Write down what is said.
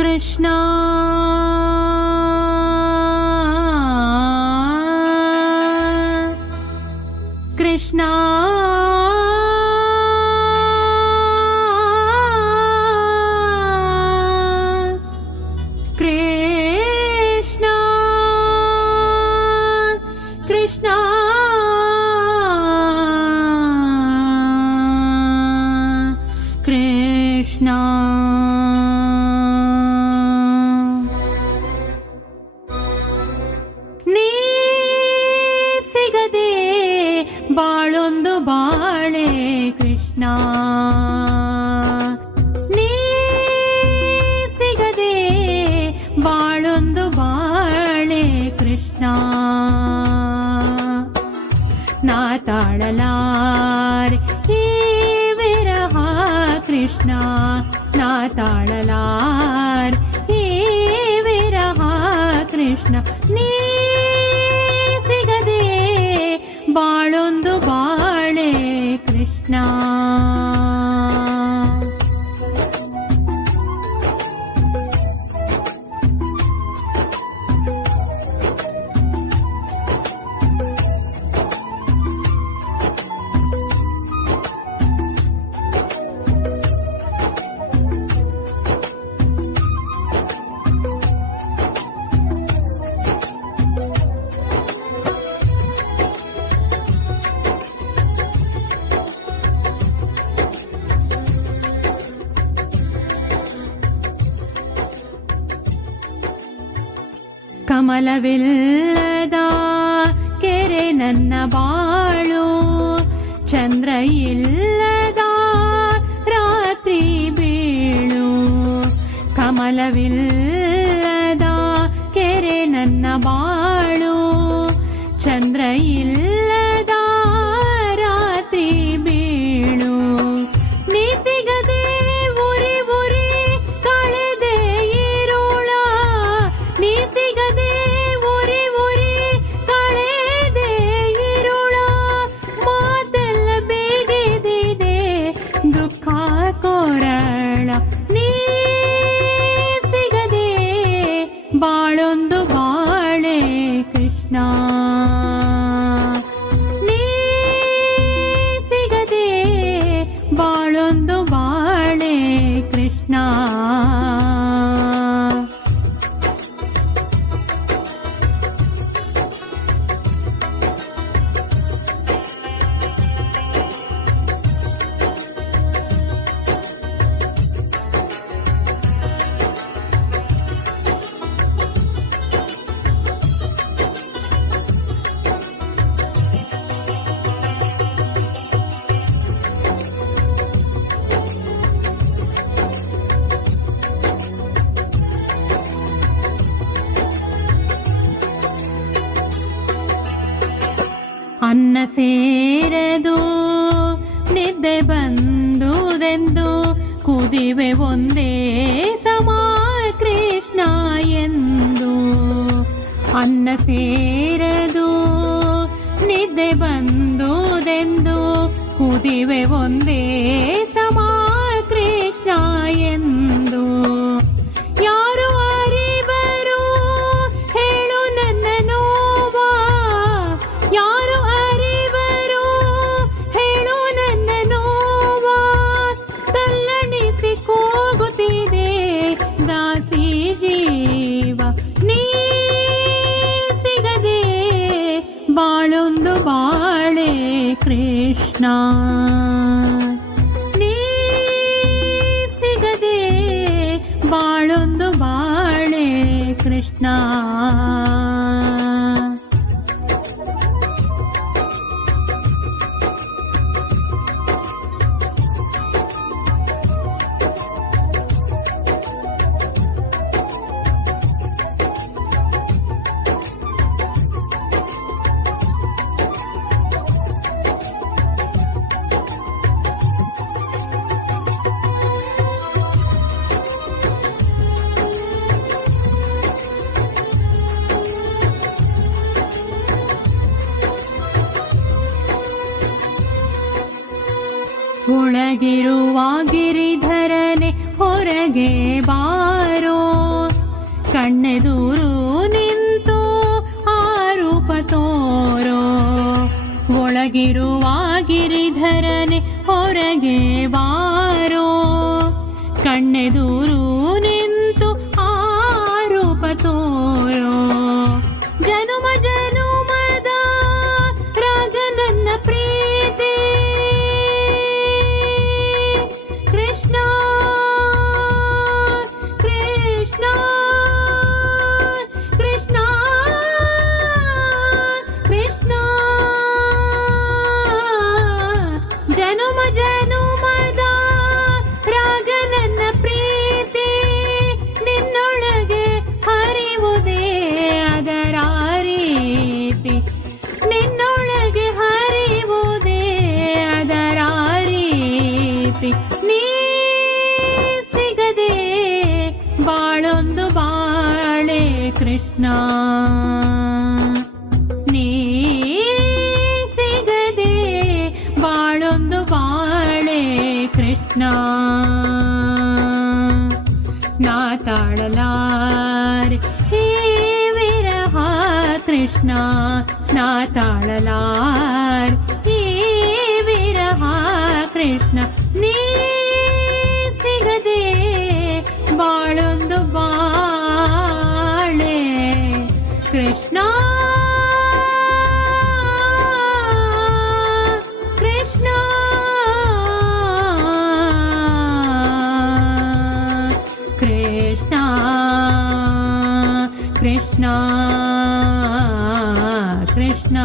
ಕೃಷ್ಣ ಕೃಷ್ಣ ಕೃಷ್ಣ ಕೃಷ್ಣ ಕೃಷ್ಣ ನೀ ಸಿಗದೆ ಬಾಳೊಂದು ಬಾಳೆ ಕೃಷ್ಣ ನೀ ಸಿಗದೆ ಬಾಳೊಂದು ಬಾಳೆ ಕೃಷ್ಣ ನಾ ತಾಳಲಾರೆ ಈ ವಿರಹ ಕೃಷ್ಣ ನಾ ತಾಳಲಾರೆ ಈ ವಿರಹ ಕೃಷ್ಣ ನೀ ಸಿಗದೆ ಬಾಳೊಂದು ಬಾಳೆ ಕೃಷ್ಣ ಕಮಲವಿಲ್ಲದ ಕೆರೆ ನನ್ನ ಬಾಳು ಚಂದ್ರ ಇಲ್ಲದ ರಾತ್ರಿ ಬೀಳು ಕಮಲವಿಲ್ಲದ ಕೆರೆ ನನ್ನ ಬಾಳು ಚಂದ್ರ ಇಲ್ಲದ ರಾತ್ರಿ ಬೀಳು ನೀ ಸಿಗದೆ ಉರಿ ಉರಿ ಕಳೆದೆ ಇರುಳ ನೀ ಸಿಗದೆ ಉರಿ ಉರಿ ಕಳೆದೆ ಇರುಳ ಮಾತೆಲ್ಲ ಬೇಗೆದಿದೆ ದುಃಖ ಕೊರಳ ನೀ ಸಿಗದೆ ಬಾಳೊಂದು ಬಾಳೆ ಕೃಷ್ಣ ನೀ ಸಿಗದೆ ಬಾಳೊಂದು ಬಾಳೆ ಕೃಷ್ಣ ಅನ್ನ ಸೇರದು ನಿದ್ದೆ ಬಂದುದೆಂದು ಕುದಿವೆ ಒಂದೇ ಸಮ ಕೃಷ್ಣ ಎಂದು ಅನ್ನ ಸೇರದು ನಿದ್ದೆ ಬಂದುದೆಂದು ಕುದಿವೆ ಒಂದೇ ಸಮ ಕೃಷ್ಣ ಎಂದು ಯಾರು ಅರಿವರು ಹೇಳು ನನ್ನ ನೋವ ಯಾರು ಅರಿವರು ಹೇಳು ನನ್ನ ನೋವ ತಲ್ಲಣಿಸಿ ಕೂಗುತ್ತಿದೆ ದಾಸಿ ಜೀವ ನೀ ಸಿಗದೆ ಬಾಳೊಂದು ಬಾಳೆ ಕೃಷ್ಣ ನೀ ಸಿಗದೆ ಬಾಳೊಂದು ಬಾಳೆ ಕೃಷ್ಣ ಒಳಗಿರುವ ಗಿರಿಧರನೆ ಹೊರಗೆ ಬಾರೋ ಕಣ್ಣೆದುರು ನಿಂತು ಆರೂಪ ತೋರೋ ಒಳಗಿರುವ ಗಿರಿಧರನೆ ಹೊರಗೆ ಬಾರೋ ಕಣ್ಣೆದುರು ನಿಂತು ಆರೂಪ ತೋರೋ ಜನುಮ ಜನುಮದ ರಾಗ ನನ್ನ ಪ್ರೀತಿ ಕೃಷ್ಣ ಕೃಷ್ಣ ಕೃಷ್ಣ ಕೃಷ್ಣ ಜನುಮ ಜನುಮದ ರಾಗ ನನ್ನ ಪ್ರೀತಿ ನಿನ್ನೊಳಗೆ ಹರಿವುದೇ ಅದರ ರೀತಿ ನಿನ್ನೊಳಗೆ ಹರಿವುದೇ ಅದರ ರೀತಿ ನೀ ಸಿಗದೆ ಬಾಳೊಂದು ಬಾಳೆ ಕೃಷ್ಣ ನೀ ಸಿಗದೆ ಬಾಳೊಂದು ಬಾಳೆ ಕೃಷ್ಣ ನಾ ತಾಳಲಾರೆ ಹೇ ವಿರಹ ಕೃಷ್ಣ ನಾ ತಾಳಲಾರೆ ಹೇ ವಿರಹ ಕೃಷ್ಣ ನೀ ಸಿಗದೆ ಬಾಳೊಂದು ಬಾಳೆ ಕೃಷ್ಣ ಕೃಷ್ಣ ಕೃಷ್ಣ ಕೃಷ್ಣ ಕೃಷ್ಣ